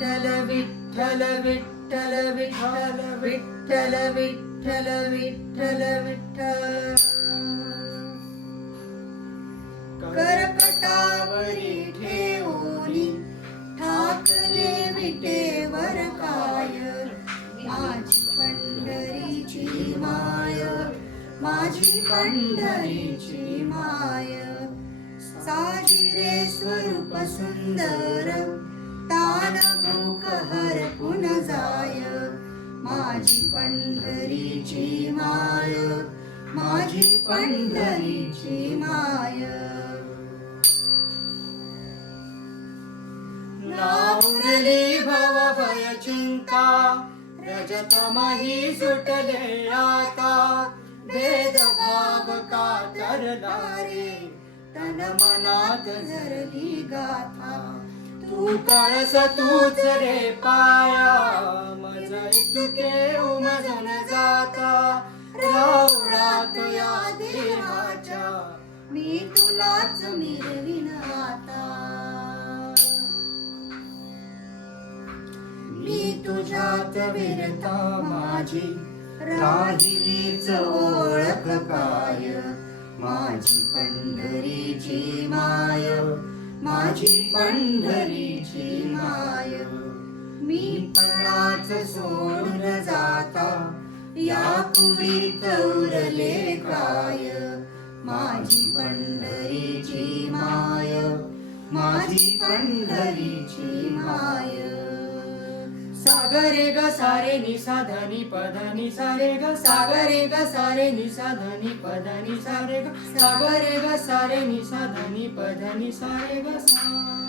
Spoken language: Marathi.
विठ्ठल विठ्ठल विठ्ठल विठ्ठल विठ्ठल विठ्ठल विठ्ठल करकटावरी ठेवली ठाकले विटेवर काय माझी पंढरीची माय माझी पंढरीची माय साजिरे स्वरूप सुंदर तान भूक हरपून जाय माझी पंढरीची माय माझी पंढरीची माय नाउरली भव भय चिंता रजतमही सुटले आता भेदभाव का तरला रे तन मनात झरली गाथा तू कळस तूच रे पाया मज इतके उमजून जाता रावणात या देहाच्या मी तुलाच मिरविन आता मी तुझ्यात विरता माझी राहिलीच ओळख काय माझी पंढरीची माय माझी पंढरीची माय मी पणाच सोडून जाता या कुडीत उरले काय माझी पंढरीची माय माझी पंढरीची माय सागरे ग सारे निसा धनी पधनी सारे ग सागरे ग सारे निसा धनी पधनी सारे ग सागरे ग सारे निसा धनी पधनी सारे ग सा